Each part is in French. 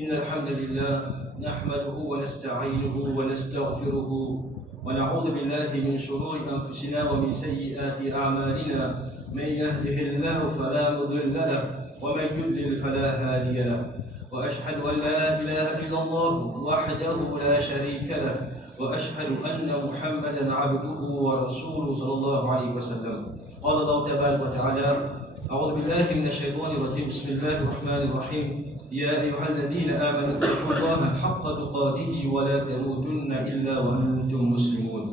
إن الحمد لله نحمده ونستعينه ونستغفره ونعوذ بالله من شرور أنفسنا ومن سيئات أعمالنا. من يهده الله فلا مضل له ومن يضلل فلا هادي له. وأشهد أن لا إله إلا الله وحده لا شريك له وأشهد أن محمدا عبده ورسوله صلى الله عليه وسلم. قال الله تبارك وتعالى: أعوذ بالله من الشيطان الرجيم. بسم الله الرحمن الرحيم. يا أيها الذين آمنوا اتقوا الله حق تقاته ولا تموتن إلا وأنتم مسلمون.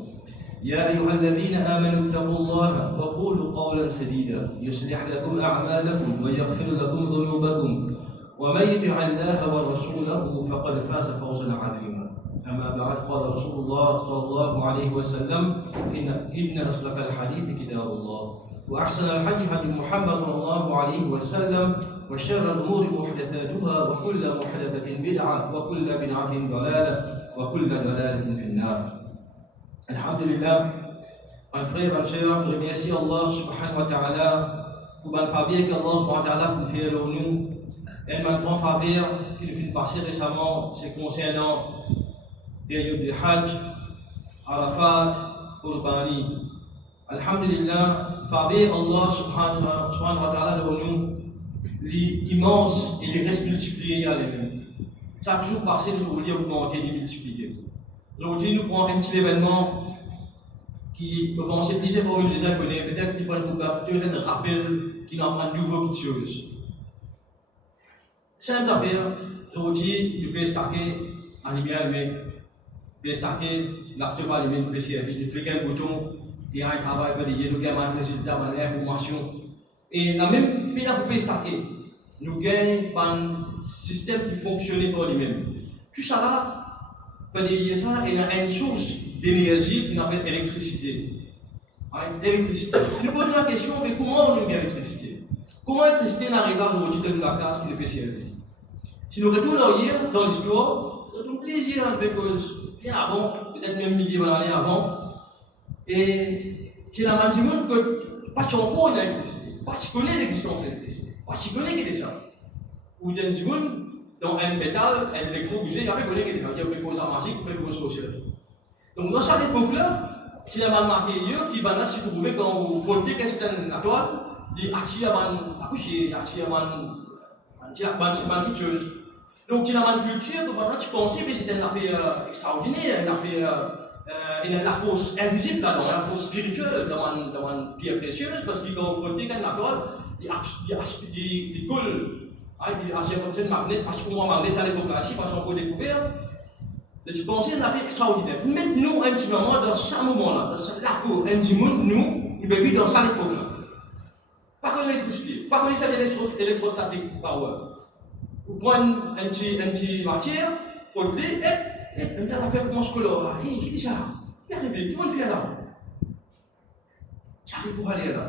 يا أيها الذين آمنوا اتقوا الله وقولوا قولا سديدا يصلح لكم أعمالكم ويغفر لكم ذنوبكم ومن يطع الله ورسوله فقد فاز فوزا عظيما. أما بعد، قال رسول الله صلى الله عليه وسلم: إن أصدق الحديث كتاب الله وأحسن الحديث هدي محمد صلى الله عليه وسلم وشر الأمور محدثاتها وكل محدثة بدعة وكل بدعة ضلالة وكل ضلالة في النار. Alhamdulillah, mes frères et mes sœurs, je remercie Allah subhanahu wa ta'ala pour le faveur que Allah subhanahu wa ta'ala nous fait pour nous. Et maintenant, faveur qui nous fait passer récemment, c'est concernant la période de Hajj, Arafat, Qurbani. Alhamdulillah, faveur Allah subhanahu wa ta'ala pour nous, l'immense et les restes multipliés à lui-même. Chaque jour passé, nous voulons augmenter et multiplier. Aujourd'hui, nous prenons un petit événement qui peut penser plaisir pour nous les inconnus, peut-être qu'il peut nous donner un rappel qui n'en prend de nouveau quelque chose. Simple affaire, aujourd'hui, nous pouvons starter en lumière allumée, nous pouvons starter l'acteur allumé, nous pouvons servir, nous cliquons un bouton et un travail peut lier, nous gagnons un résultat, une information. Et la même pays nous pouvons starter, nous gagnons un système qui fonctionne par lui-même. Tout ça là, il y a une source d'énergie qu'on appelle l'électricité. L'électricité. Si nous posons la question, mais comment on a l'électricité? Comment l'électricité n'arrive pas aujourd'hui dans la classe qui nous peut servir? Si nous retournons hier dans l'histoire, nous avons plaisir avec bien avant, peut-être même milliers d'années avant, et c'est la même chose que pas tu encore l'électricité, pas tu connais l'existence de l'électricité, pas tu connais qu'il est ça. Ou tu as du monde dans un métal, un électro-bougé, il y avait des choses magiques, des choses sociales. Donc, dans cette époque-là, il y a un matériau qui va se trouver quand vous voltez une étoile, il attire un coucher, il attire quelque chose. Donc, il y a une culture, tu penses que c'est une affaire extraordinaire, une affaire, la force invisible, dans la force spirituelle, dans une pierre précieuse, parce que quand vous voltez une étoile, il colle. Il y a un magnet, parce que moi, magnet, ça l'époque là, parce qu'on peut découvrir. Je pense que c'est une affaire extraordinaire. Mettez-nous un petit moment dans ce moment-là, dans ce lac-là, un petit monde, nous, il peut vivre dans cette époque-là. Pas que l'électricité, pas que les électrostatique power. Vous prenez un petit matière, il faut le dire, et une affaire commence que là, qui dit ça? Qui arrive? Tout le monde fait là. J'arrive pour aller là.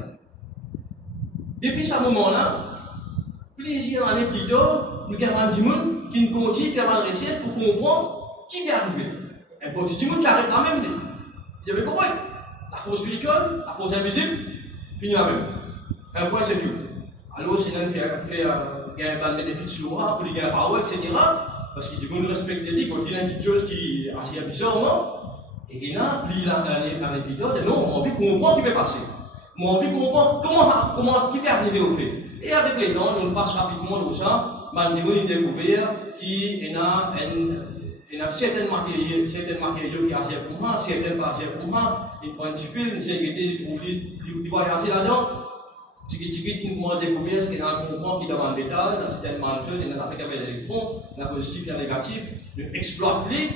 Depuis ce moment-là, plusieurs années plus tard, nous avons des gens qui nous continuent, qui ont une recette pour comprendre qui est arrivé. Un petit monde qui arrête la même idée. Il y avait compris la force spirituelle, la force invisible, puis la même. Un point c'est tout. Alors, c'est là qu'il y a un bénéfice lourd pour les gars power, etc. Parce que du coup, nous respectons les quand il y a quelque chose qui est assez bizarrement. Et là, l'année plus tard, non, on a envie de comprendre ce qui peut passer. On a envie de comprendre comment ce qui peut arriver au fait. Et avec les temps, on passe rapidement dans ça, mais on a découvert qu'il y a certains matériaux qui agissent pour moi, certains qui agissent pour moi. Il prend un petit film, il sait qu'il va y passer là-dedans. On a découvert ce qu'il y a un comprend qui est dans le métal, dans certaines choses, il y a avec l'électron, il y a positif et négatif. On exploite-les,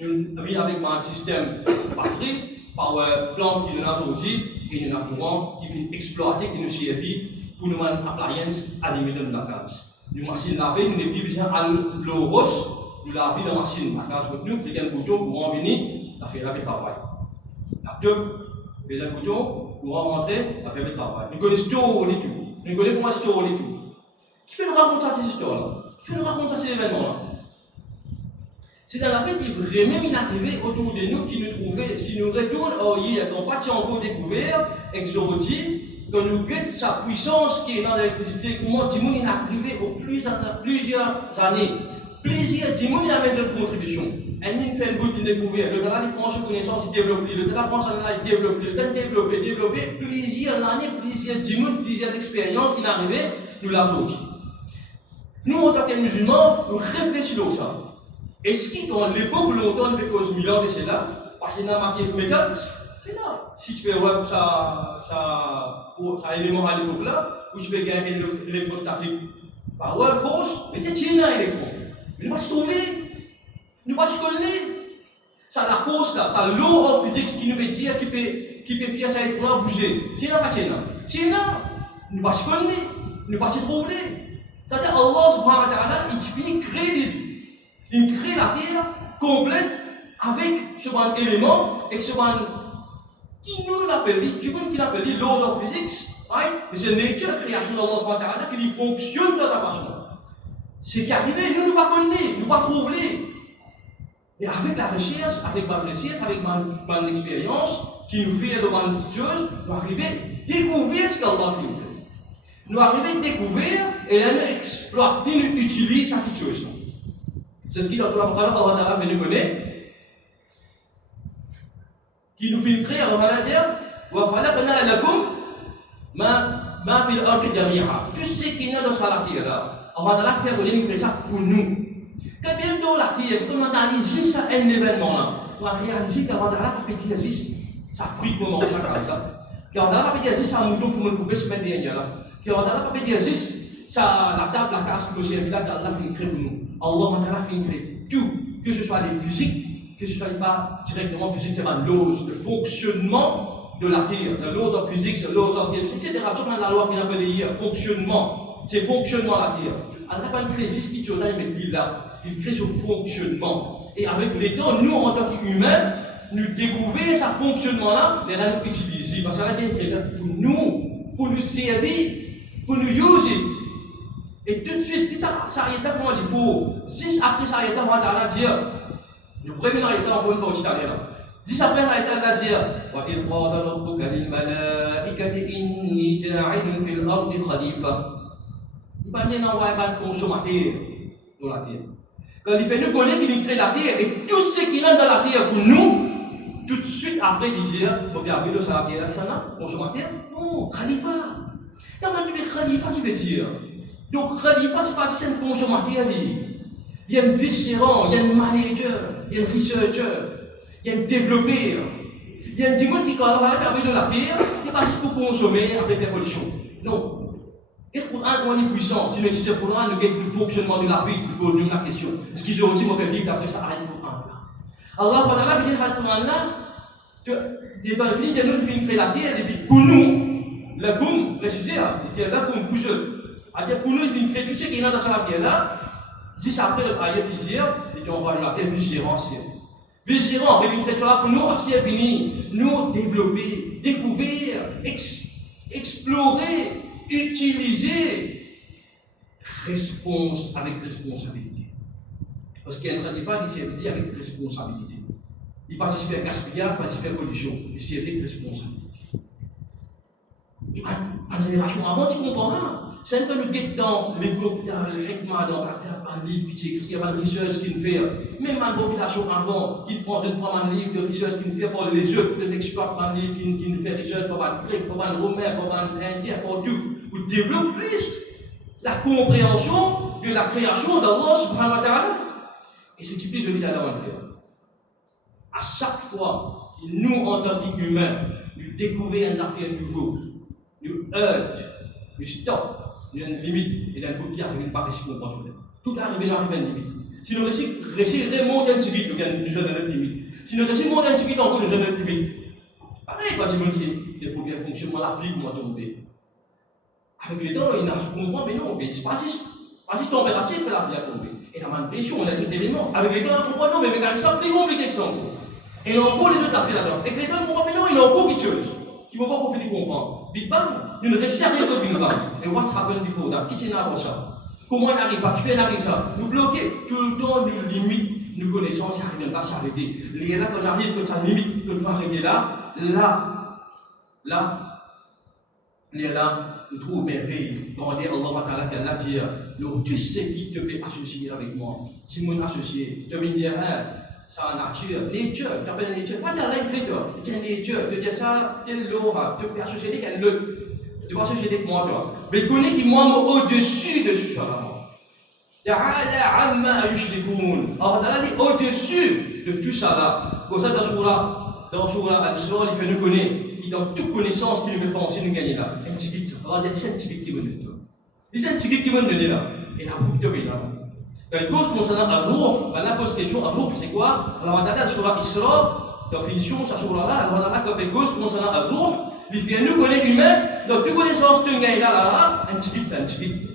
on vit avec un système batterie, power plant qui nous a aujourd'hui, et il y a un courant qui vient exploiter, qui nous servit pour nous mettre une appliance à limiter de la case. Une machine lavée, nous n'avons plus besoin de l'eau rose, nous lavons dans la machine. La case pour nous, cliquez un bouton pour venir, la faire le travail. La deux, cliquez un bouton pour rentrer, la faire le travail. Nous connaissons tout les tout. Nous connaissons comment tout les tout. Qui fait nous raconter cette histoire-là? Qui fait nous raconter cet événement-là? C'est dans la fait qui est vraiment inarrivé autour de nous qui nous trouvait. Si nous retournons hier, qu'on n'a pas encore découvert, exordi, quand nous guettons sa puissance qui est dans l'électricité, comment du monde est arrivé au plusieurs années. Plaisir, dis-moi, il amène notre contribution. Un fait une bout, il découvre. Le temps, il prend sur connaissance, il développe. Le temps, il prend ça, il développe. Le temps, développer. Plaisir, l'année, plaisir, dis-moi, plaisir d'expérience, il est arrivé, nous l'avons aussi. Nous, en tant que musulmans, nous réfléchissons ça. Est-ce qu'il dans l'époque, longtemps, depuis 1000 ans de cela, parce qu'il y a marqué méthode, c'est là. Si tu fais voir ça élément à l'époque là, où tu peux gagner l'électrostatique, bah ouais, fausse, mais tu es un électron. Mais nous ne pouvons pas nous ne pouvons pas ça la force là, ça l'eau en physique qui nous peut dire, qui peut faire ça électron là bouger. Tu es là, pas tu es là. Tu es là. Nous ne pouvons pas nous ne pouvons pas trouver. C'est-à-dire Allah subhanahu wa ta'ala, il finit il crée la terre complète avec ce bon élément et ce bon qui nous appelle, qui appelle laws of physics, right? C'est la nature, la création d'Allah subhanahu wa ta'ala qui fonctionne dans sa façon. C'est qui est arrivé, nous ne pas connaître, nous ne pas trouver. Et avec la recherche, avec ma expérience, qui nous fait de bonnes petites choses, nous arrivons à découvrir ce qu'Allah fait. Nous arrivons à découvrir et là nous exploiter, nous utiliser cette petite chose. C'est ce qui, dans la parole, Allah fait nous connaître, qui nous fait créer, Allah va dire, وَخَلَقْنَا لَكُمْ مَا فِي الْأَرْضِ جَمِيعًا. Tout ce qui est dans la terre là, Allah va faire nous créer ça pour nous. Quand bien dans la terre, quand on analyse ça, un événement là, on va réaliser qu'Allah va faire dire juste ça fruit de moment, on va faire ça. Qu'Allah va faire dire juste ça mouton pour me couper ce matin là. Qu'Allah va faire dire juste ça la table, la casse pour le servir là, qu'Allah fait créer pour nous. Allah fait créer tout, que ce soit les physiques, que ce soit pas directement physique, c'est pas laws, le fonctionnement de la terre, the laws of physics, the laws of chemistry, etc. C'est la loi qu'on appelle hier, fonctionnement, c'est fonctionnement de la terre. Allah n'a pas créé ce qui chose, il met là, il crée ce fonctionnement. Et avec les temps, nous en tant qu'humains, nous découvrons ce fonctionnement-là, et là nous utilisons, parce que là, il est pour nous servir, pour nous user. Et tout de suite, ça arrête là, comment il faut. Si après ça arrête là, on va dire, le premier arrêt là, on va pas aussi là. Si après ça arrête là, dire, وَإِذْ قَالَ رَبُّكَ لِلْمَلَائِكَةِ إِنِّي جَاعِلٌ فِي الْأَرْضِ خَلِيفَةً. Il va venir envoyer un consommateur dans la terre. Quand il fait nous connaître qu'il crée la terre et tout ce qui est dans la terre pour nous, tout de suite après il dit, bon bien, oui, ça la terre, ça là, consommateur, non, khalifa. Comment tu es khalifa qui veut dire? Donc, khalifa, c'est pas si c'est un consommateur. Il y a un vice-gérant, il y a un manager, il y a un researcher, il y a un développeur. Il y a un démon qui, quand on va faire de la terre, il n'est pas si pour consommer avec la pollution. Non. Et pour un point de puissance, si nous étudions pour un, nous avons le fonctionnement de la vie, nous posons la question. Est-ce qu'ils ont dit, mon père, après ça, arrête pour un. Allah, pendant la vie de Quran là, dans le film, nous devons créer la terre, et puis pour nous, le boum, précisé, il y a là pour nous, c'est-à-dire pour nous, il vient créer tout ce qui est dans la terre là, si ça après le ayat il dit, et puis on va la terre vigérant, vigérant, mais il crée là pour nous, si elle finit, nous développer, découvrir, explorer, utiliser, réponse avec responsabilité. Parce qu'il y a un khalifa qui s'est dit avec responsabilité. Il ne pas se faire gaspillage, pas se faire pollution, il s'est avec responsabilité. Et en génération avant, tu comprends pas. C'est que nous guettons dans les hôpitaux, les hekma, dans un livre qui écrit, il y a un research qui nous fait, même une population avant, qui prend un livre de research qui nous fait pour les œufs, de l'expert, un livre qui nous fait research pour un grec, pour un romain, pour un indien, pour tout, pour développer plus la compréhension de la création d'Allah subhanahu wa ta'ala. Et c'est ce qui peut joli à l'avant faire. À chaque fois, nous, en tant qu'humains, nous découvrons un affaire nouveau, nous heurte, nous stoppons. Il y a une limite, et il y a un bout qui arrive par ici, on comprend. Tout arrive dans une limite. Si nous réussissons à remonter un petit peu, nous avons notre limite. Si nous réussissons à monter un petit peu, encore nous avons notre limite. Pareil, quand tu me dis, les premiers fonctionnements, la vie, comment tomber. Avec les temps, il n'a pas comprendre, mais non, mais c'est pas si température que la vie a tombé. Et la manipulation, on a cet élément. Avec les temps, on comprend, non, mais le mécanisme est plus compliqué que ça. Et il y a encore les autres affaires là-dedans. Et les temps, on comprend, mais non, il y a encore quelque chose. Qui ne vont pas profiter de comprendre. Big Bang, nous ne réussissons à rien de Big Bang. Et what's happened before that? Qui tient avant ça? Comment on arrive pas? Qui fait arrive ça? Nous bloquer. Tout le temps, nous limite, nous connaissons, ça n'arrive pas à s'arrêter. Les là, quand on arrive, que ça limite, que nous arriver là, il y a là, nous trouvons merveille. Demandez à Allah Ta'ala qu'elle a dit, tu sais qui te peut associer avec moi. Si mon associé, tu veux dire, sa nature, nature, tu appelles nature, pas dire l'écriture, tu dis nature, tu dis ça, tel l'aura, tu peux associer avec le, tu vas associer avec moi, toi. Mais connais qui moi au-dessus de ça. Ta'ala amma yushrikun. Allah Ta'ala est au-dessus de tout ça là. Pour ça, dans Surah Al-Isra, il fait nous connaître. Il donne toute connaissance qui nous fait penser nous gagner là. Un petit bit, ça. Alors, il y a des scientifiques qui vont donner là. Les scientifiques qui vont donner là. Et là, vous devez là. Quand il cause concernant Al-Ruh, la pose question, Al-Ruh, c'est quoi? Alors, on a dit sur Al-Isra, définition, ça sur là, alors on a quand il cause concernant Al-Ruh, il fait nous connaître humain, donc toute connaissance que nous gagnons là, un petit bit, ça, un petit bit.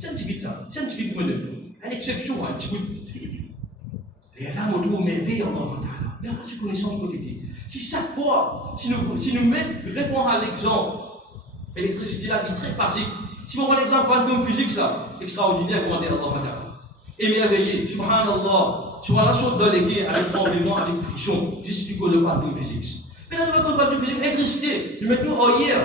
C'est un petit bit, ça. C'est un petit bit qui vont donner. Une exception, un petit bit. Et là, on trouve merveille en Allah. Mais on a cette connaissance côté. Si chaque fois, si nous répondons à l'exemple, l'électricité là qui est très basique, si on prend l'exemple quantum physique, ça, extraordinaire, comment dire Allah, émerveillé, subhanallah, sur la chose dans lesquelles, avec tremblement, avec friction, j'explique le quantum physique. Mais là, nous avons quantum physique, l'électricité, nous mettons hier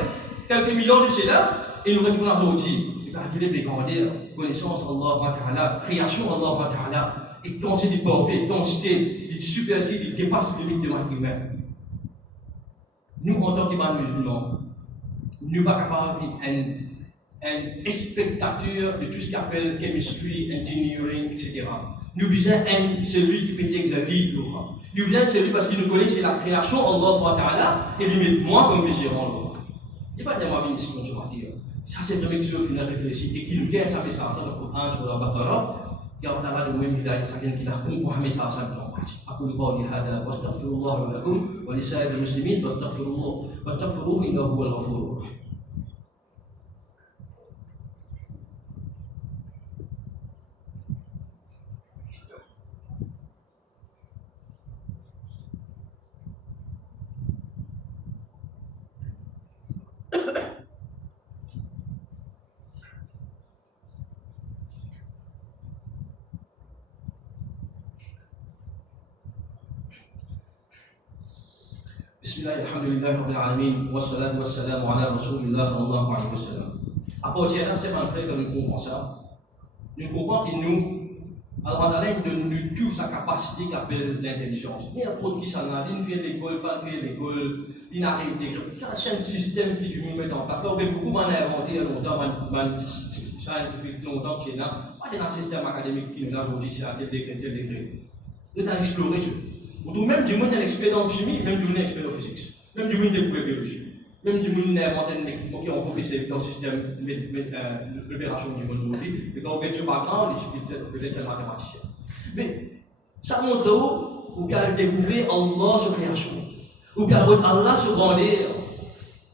quelques millions de cela, et nous retournons à aujourd'hui. Et quand il est grandeur, connaissance Allah, création Allah, et quand c'est du parfait, quand c'est du superside, il dépasse les limites de l'être humain. Nous, en tant qu'imam musulman, nous ne sommes pas capables d'être un spectateur de tout ce qu'on appelle chemistry, engineering, etc. Nous visons celui qui peut examiner le Coran. Nous visons celui parce qu'il nous connaît, c'est la création, Allah, et lui met moi comme vigérant. Il n'y a pas de moi ici qu'on se dire. Ça, c'est vraiment quelque chose qui nous réfléchit et qui nous gagne, ça fait ça dans le Coran, sur la Baqarah. يا رب تعالى المهم هداية سكن كده محمد صلى الله عليه وسلم. أقول قولي هذا واستغفر الله لكم ولسائر المسلمين واستغفروه إنه هو الغفور الرحيم. Bismillah, alhamdulillah, rabbil alamin, wassalatu wassalamu ala rasulillah sallallahu alayhi wa sallam. À partir de là, c'est pas un fait que nous comprenons ça. Nous comprenons que nous, Allah Ta'ala donne nous toute sa capacité qu'appelle l'intelligence. N'importe qui s'en a, il fait l'école, pas fait l'école, il n'a rien intégré. C'est un système qui nous met en place. Parce qu'on a beaucoup inventé il y a longtemps, scientifique longtemps qui est là. Pas dans un système académique qui nous a aujourd'hui, c'est un tel degré. Nous avons exploré ça. Ou même du monde qui est expert en chimie, même du monde qui est expert en physique, même du monde qui est découvert biologie, même du monde qui a inventé un équipement qui a complété dans le système d'opération du monde aujourd'hui, et quand on fait par grand, peut-être un mathématicien. Mais ça montre où bien découvrir Allah sur création, ou bien Allah sur grandeur.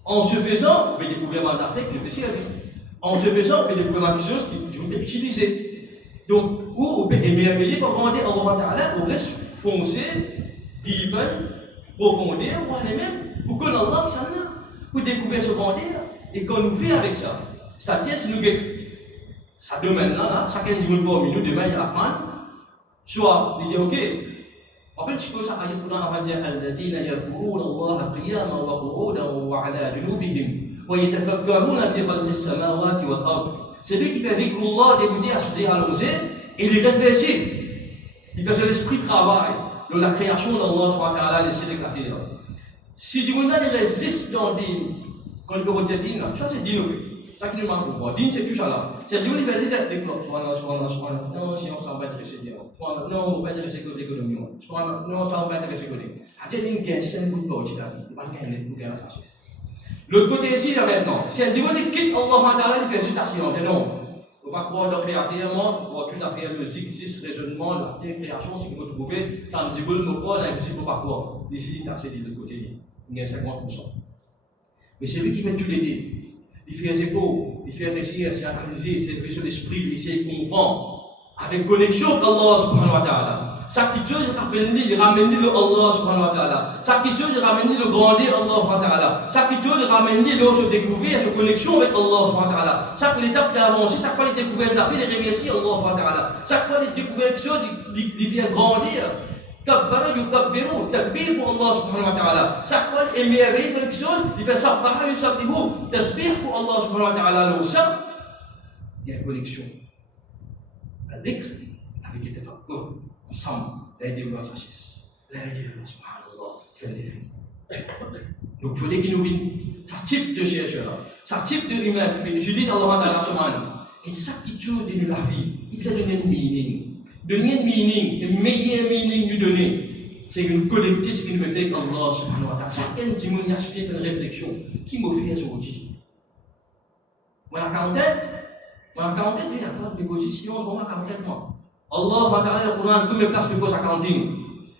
En se faisant, on peut découvrir ma d'Afrique, je peux essayer. En se faisant, on peut découvrir quelque chose qui peut utiliser. Donc, on peut émerveiller pour grandir Allah Ta'ala, on reste foncé. Qui veulent profondeur pour aller-même, pour connaître Allah, pour découvrir ce qu'on dit, et qu'on nous vit avec ça. C'est-à-dire, si nous gagnons ça domaine là, chacun dit nous nous demain il y a la fin, soit il dit ok, en fait, je peux ça ayat Allah avant de dire الذين يذكرون الله قياما وقعودا وعلى جنوبهم ويتفكرون في خلق السماوات والأرض. C'est lui qui fait dhikr Allah d'écouter à se allongé et il réfléchit. Il fait l'esprit de travail. La création d'Allah subhanahu wa ta'ala laissé d'éclater là. Si du monde il reste 10 dans din, quand le bureau de din là, ça c'est din ok. Ça qui nous manque pour moi. Din c'est tout ça là. C'est du monde il fait 10 avec l'autre. Subhanallah. Non, si on s'en va intéresser bien. Non, on va intéresser côté économie. Non, ça on va intéresser côté. Attends, din gagne 5 coups de poche là. Il va gagner pour gagner ça. L'autre côté ici là maintenant, si du monde il quitte Allah subhanahu wa ta'ala, il fait citation. Non. On va croire dans créativement, on va tous faire le existe, raisonnement, la création, c'est que vous trouvez, tangible, nous croit, l'invisible, pas quoi. Ici, il est de l'autre côté, il y a 50%. Mais c'est lui qui met tous les dés. Il fait des échos, il fait réciter, c'est analyser, c'est sur l'esprit, il essaie de comprendre, avec connexion avec Allah subhanahu wa ta'ala. Chaque chose, il ramène le Allah subhanahu wa ta'ala. Chaque chose, il ramène le grandeur Allah subhanahu wa ta'ala. Chaque chose, il ramène le se découvrir, se connexion avec Allah subhanahu wa ta'ala. Chaque étape d'avancée, chaque fois il découvre la vie, il remercie Allah subhanahu wa ta'ala. Chaque fois il découvre quelque chose, il fait grandir. Kabbara yukabbiru, takbir pour Allah subhanahu wa ta'ala. Chaque fois qu'il merveille quelque chose, il fait sabbaha yusabbihu, tasbih pour Allah subhanahu wa ta'ala. Donc ça, il y a une connexion. Avec les tafakkur, ensemble, l'aider de la sagesse, l'aider de Allah subhanahu fait l'effet. Donc il faut qu'il nous vienne, ça type de chercheur, ça type de humain qui utilise Allah ta'ala subhanahu. Et ça qui tue de la vie, il peut donner un meaning. Donner un meaning, le meilleur meaning lui donner, c'est que nous connecter ce qui nous met avec Allah subhanahu wa ta'ala. Certaines qui m'ont fait une réflexion, qui m'a fait aujourd'hui. Moi, la quarantaine, il y a quand des positions, on va quarantaine, moi. Allah wa ta'ala, le Coran, toutes les places que pose à quarantaine.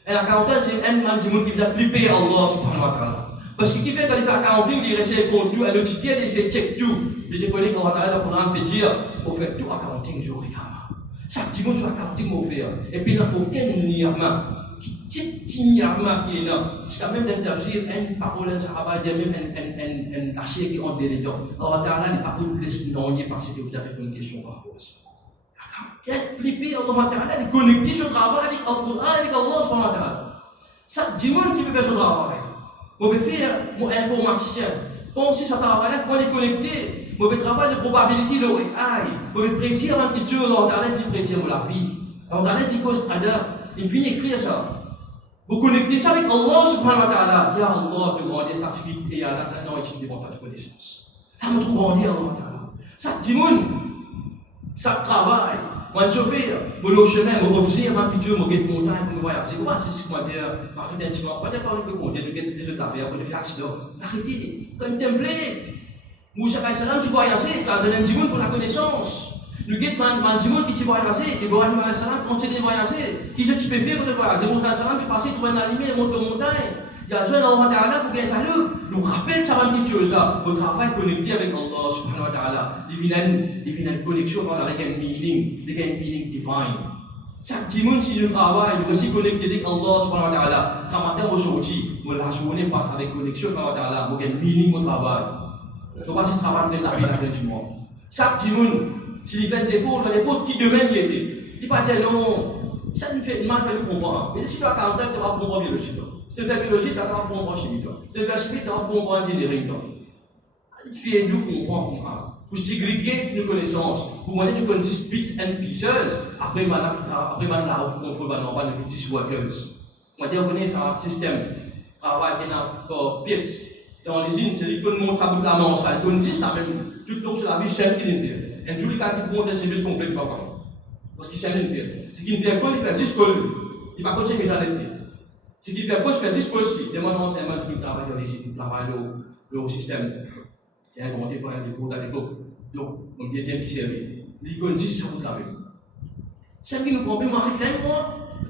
Et la quarantaine, c'est un man qui va flipper Allah subhanahu wa ta'ala. Parce que qui fait quand il fait la quarantaine, il reste pour tout, et le titre, il se check tout. Les écoles, Allah ta'ala, le Coran peut dire, on fait tout à quarantaine jours. Chaque dimanche, sur la quarantaine, on fait. Et puis, il n'y a aucun niyama. Petit niyama qui est là. C'est quand même d'interférer une parole, un saraba, même un archive qui est en délédant. Allah ta'ala n'est pas pour laisser non-nier parce que vous avez une question par rapport à ça. Peut-être flipper Allah ta'ala, est connecté sur le travail avec Allah subhanahu wa ta'ala. Chaque dimanche qui peut faire son travail. On peut faire mon informaticien. Pensez sur le travail, on est connecté. On peut travailler de probabilité de AI. On peut prédire un petit peu dans Internet, il prédire la vie. Dans Internet, il cause il finit écrire ça. Vous connectez ça avec Allah subhanahu wa ta'ala. Ya Allah, te grandir, ça activité, ya Allah, ça n'a pas été de connaissance. Là, on te grandir Allah ta'ala. Ça diminue. Ça travaille. Moi, je fais, mon chemin, mon observe un petit peu, mon guide montagne, mon voyage. C'est quoi, c'est ce qu'on va dire, arrêtez un petit peu, pas d'accord avec le compte, de guide des autres affaires, de faire accident. Arrêtez, contemplez. Moussa Salam, tu voyages, tu as un individu pour la connaissance. Nous avons un individu qui voyage, et Ibrahim Salam, on s'est voyager. Qui ce que tu peux faire quand tu voyages? Moussa Salam, tu passes, tu vas animer, monte la montagne. Il y a besoin d'Allah Ta'ala pour gagner ta lutte. Nous rappelle ça une petite chose là. Au travail connecté avec Allah subhanahu wa ta'ala. Il y a une connexion dans la meaning, il y a une meaning divine. Chaque dimanche, si nous travaillons, nous aussi connectés avec Allah subhanahu wa ta'ala. Quand matin, on sortit, la journée passe avec connexion avec Allah Ta'ala. Il y a une meaning au travail. Donc, pas si ce travail de la vie à la fin du mois. Chaque dimanche, s'il fait des épaules, les épaules qui demain il était. Il ne pas dire non, ça nous fait mal, il faut comprendre. Mais si tu as 40 ans, tu vas comprendre biologie. Si tu fais biologie, tu vas comprendre chimie. Si tu fais chimie, tu vas comprendre ingénierie. Il fait nous comprendre. Pour ségrégrer nos connaissances, pour demander de connaître bits and pieces, après madame là, pour contrôler les petits workers. On va dire, on connaît un système, travail qui n'a pièces. Dans les îles, c'est les qu'on monte à bout de la main, ça, qu'on existe ça même, tout le temps sur la vie, c'est qui l'intérêt. Et tous les cas qui montent, c'est juste complet, pas vraiment. Parce que c'est l'intérêt. Ce qui ne fait pas, il fait 6 cols. Il va continuer à l'intérêt. Ce qui ne fait pas, il fait 6 cols. Demandons, c'est un mec qui travaille dans les îles, qui travaille le système. Il y a un grand dépôt, il faut d'aller donc, il était un servi. Il connaît 6 sur le travail. C'est qui nous comprend,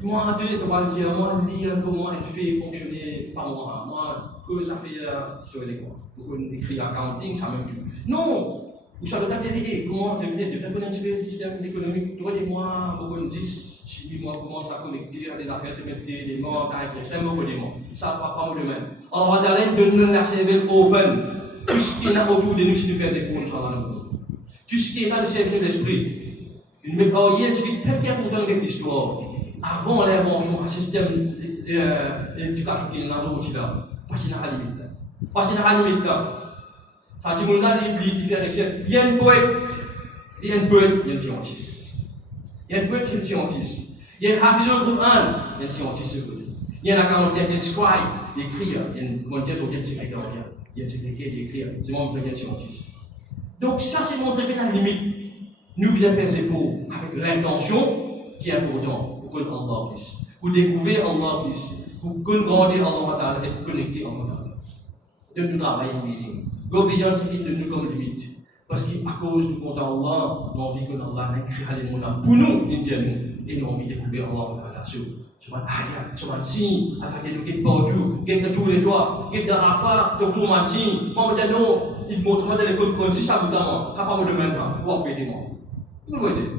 moi, à donner, tu vas le dire, moi, lire comment elle fait fonctionner par moi. Que les affaires sur les quoi. Vous écrivez accounting, ça même plus. Non! Vous savez, comment tu connais un petit peu le système économique, tu vois, moi, vous connaissez, je dis, moi, comment ça connecter à des affaires, tu mets des éléments, c'est un mot d'éléments. Ça va pas le même. Alors, on va donner la cervelle open. Tout ce qui est là autour de nous, si nous faisons des fonds, ça va nous. Tout ce qui est là, le cerveau de l'esprit. Il me dit, il très bien pour donner l'histoire. Avant l'invention du système d'éducation qui est dans la zone là. Pas à la limite là. Ça dit, mon ami, il fait recherche. Il y a un poète, il y a un scientiste. Il y a un poète, il y a un scientiste. Il y a un hafiz al-Qur'an, il y a un scientiste. Il y a un accountant, il y a un scribe, il écrit, il y a un monteur, il y a un secrétaire, il y a un secrétaire, il écrit. C'est moi qui suis un scientiste. Donc ça, c'est montrer bien la limite. Nous, vous avez fait ces faux avec l'intention qui est importante pour que Allah puisse. Pour découvrir Allah puisse. Pour grandir Allah et pour connecter Allah. De nous travailler en meaning. L'obéissance est de nous comme limite. Parce qu'à cause du compte Allah, nous avons envie que Allah ait créé les mondes pour nous, et nous avons envie de découvrir Allah sur un ayat, sur un signe, avec nous qui est partout, qui est de tous les doigts, qui est dans la part, de tout un signe. Moi, je dis non, il montre moi dans l'école comme si ça vous donne, pas moi de maintenant, ou apprêtez-moi. Vous me voyez?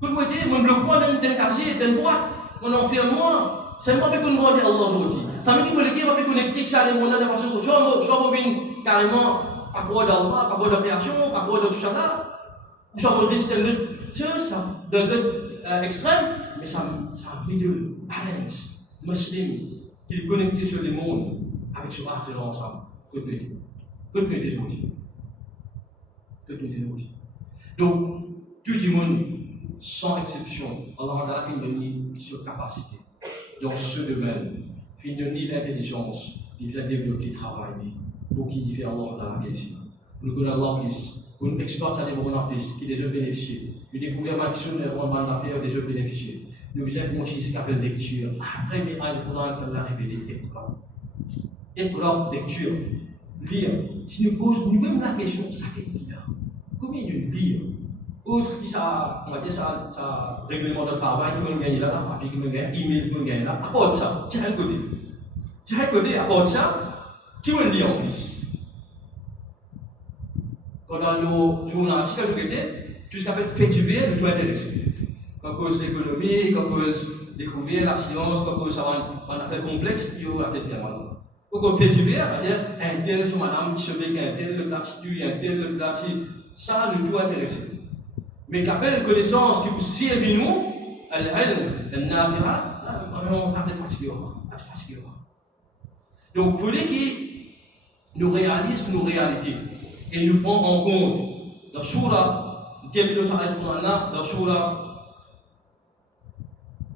Vous me voyez? Mon bloc-moi dans un casier, dans une boîte, mon enfermement. C'est moi qui peux nous demander Allah aujourd'hui. Ça veut dire que l'équipe va connecter que ça les mondes de façon que soit vous venez carrément à propos d'Allah, à propos de la création, à propos de tout ça là, ou soit vous risquez de ça, d'un extrême, mais ça a mis de balance. musulman, qui est connecté sur le monde avec ce akhira ensemble. Que nous était aujourd'hui. Donc, tout le monde, sans exception, Allah a donné sur capacité dans ce domaine, il donne l'intelligence, il a développé le travail pour qu'il fait Allah dans la question. Nous connaissons Allah plus, nous exploitons ça des bons plus, qui les ont bénéficiés. Nous découvrons l'action de la affaire des autres bénéficiés. Nous avons continué ce qu'on appelle lecture. Après, mais à Coran qu'elle a révélé, Iqra, lecture, lire. Si nous posons nous-mêmes la question, ça qu'est-ce qu'il y a? Combien de lire? Autre qui ça, on va dire ça, règlement de travail qui me gagne là, papier qui me gagne, email qui me gagne là, à part de ça, tiens un côté. Tiens un côté, à part de ça, qui me lit en plus? Quand dans le journalistique, nous était, tout ce qu'on appelle fait divers, nous doit intéresser. Quand on cause l'économie, quand on cause découvrir la science, quand on cause un affaire complexe, il y aura peut-être un moment. Quand on fait divers, c'est-à-dire un tel sur madame, chevet un tel, le gratitude, un tel, le gratitude, ça nous doit intéresser. Mais qu'appelle connaissance qui vous servent nous, elle n'a rien, on va être fatigué. Donc, il faut qu'il nous réalise nos réalités et nous prend en compte dans Surah, dans Surah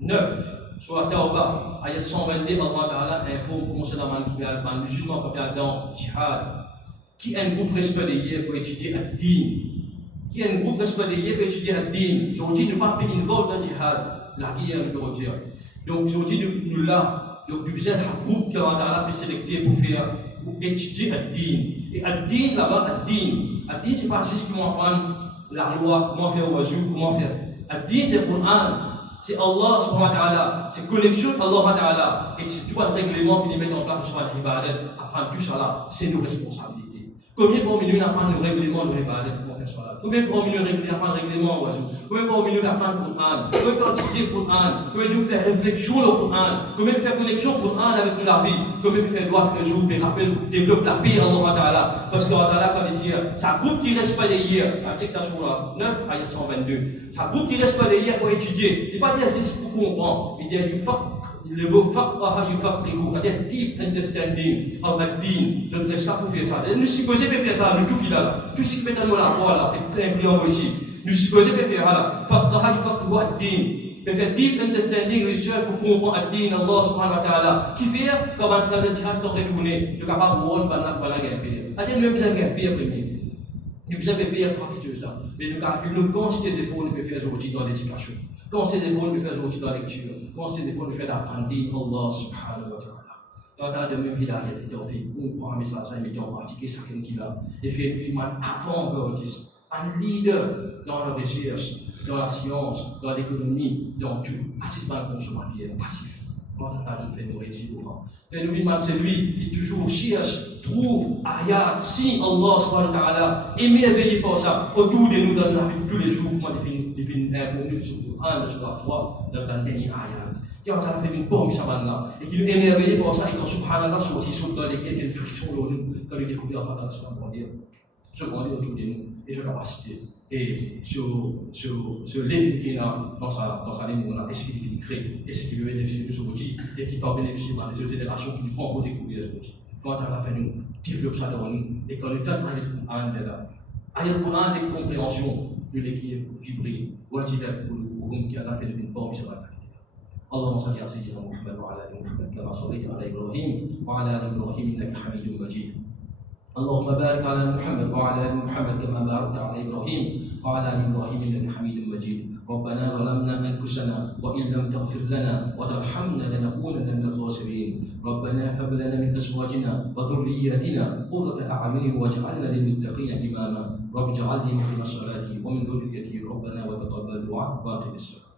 9, Surah Tawbah, ayat 122, Allah Ta'ala informe concernant les musulmans qui sont dans le djihad, qui est un groupe respecté pour étudier Ad-Din. Qui est un groupe respecté pour étudier Ad-Din. Aujourd'hui, nous ne pas involvés dans le djihad, la guerre, nous dire. Donc, aujourd'hui, nous là, donc nous sommes un groupe qui a été sélecté pour étudier Ad-Din. Et Ad-Din, là-bas, Ad-Din, c'est pas ce qui apprendre la loi, comment faire wazou, comment faire. Ad-Din, c'est le Coran. C'est Allah subhanahu wa ta'ala, c'est connexion à Allah subhanahu wa ta'ala. Et c'est tout le règlement qui nous met en place sur l'ibadat, apprendre tout ça là, c'est nos responsabilités. Combien pour minutes apprendre le règlement de l'ibadat pour faire ça là? Combien pour minutes apprendre le règlement au oiseau? Combien pour minutes apprendre le Coran? Combien pour utiliser le Coran? Combien pour faire réflexion au Coran? Combien pour faire connexion au Coran avec la vie? Combien pour faire droit le jour, mais rappelle, développe la paix à Allah subhanahu wa ta'ala? Parce que Allah ta'ala, quand il dit, c'est un groupe qui reste pas hier, article sur 9, ayat 122. C'est un groupe qui reste pas hier pour étudier. Il ne pas dire c'est pour comprendre. Il dit, le mot faqaha yufaqihu, c'est-à-dire deep understanding of the deen. Je ne ça pour faire ça. Nous supposons faire ça, nous tout qui là. Tout ce qui met dans la voie là, et plein de ici. Nous supposons faire ça. Faqaha yufaqihu ad-din. Faire deep understanding research pour comprendre ad-din Allah subhanahu wa ta'ala. Qui fait, quand on va dans le djihad, on retourner, de capable de voir la guerre. C'est-à-dire, nous avons besoin de guerre premier. Nous avons besoin de payer pour quelque chose. Mais nous calculons quand ces efforts nous peuvent faire aujourd'hui dans l'éducation. Quand ces efforts nous peuvent faire aujourd'hui dans la lecture. Quand ces efforts nous peuvent apprendre Allah subhanahu wa ta'ala. Quand on a de même hidayah et tawfiq, on prend un message à mettre en pratique chacun qui l'a. Et fait une man avant-gardiste, un leader dans la recherche, dans la science, dans l'économie, dans tout. Assistant consommateur, passif. Quand on a de faire nous réussir au monde. C'est lui qui toujours cherche, trouve, ayat, si Allah subhanahu wa ta'ala, émerveillé par ça, autour de nous dans la vie tous les jours, comment définir informé sur le Coran, sur la 3, dans la dernière ayat. Qui a fait une bonne mission là, et qui nous émerveillé par ça, et quand subhanallah sorti sur dans lesquels il y a une friction dans nous, quand il découvre la parole sur autour de nous, et sur capacité, et sur l'effet qu'il a dans sa ligne, est-ce qu'il crée, est-ce qu'il veut bénéficier de ce outil, et qui va bénéficier des autres générations qui nous prend pour découvrir les outils. Quand on a fait nous, développe ça dans nous, et quand le temps ayat Coran est là, ayat Coran des compréhensions de l'équilibre vibré, wajibat pour nous, qui a fait une bonne mission à la qualité. اللهم صل على سيدنا محمد وعلى ال محمد كما صليت على ابراهيم وعلى ال ابراهيم انك حميد مجيد. اللهم بارك على محمد وعلى ال محمد كما باركت على ابراهيم وعلى ال ابراهيم انك حميد مجيد. ربنا ظلمنا انفسنا وان لم تغفر لنا وترحمنا لنكونن من الخاسرين. ربنا هب لنا من ازواجنا وذرياتنا قرة اعين واجعلنا للمتقين اماما. رب اجعلني مقيم الصلاة ومن ذريتي ربنا وتقبل دعاء واقم الصلاة.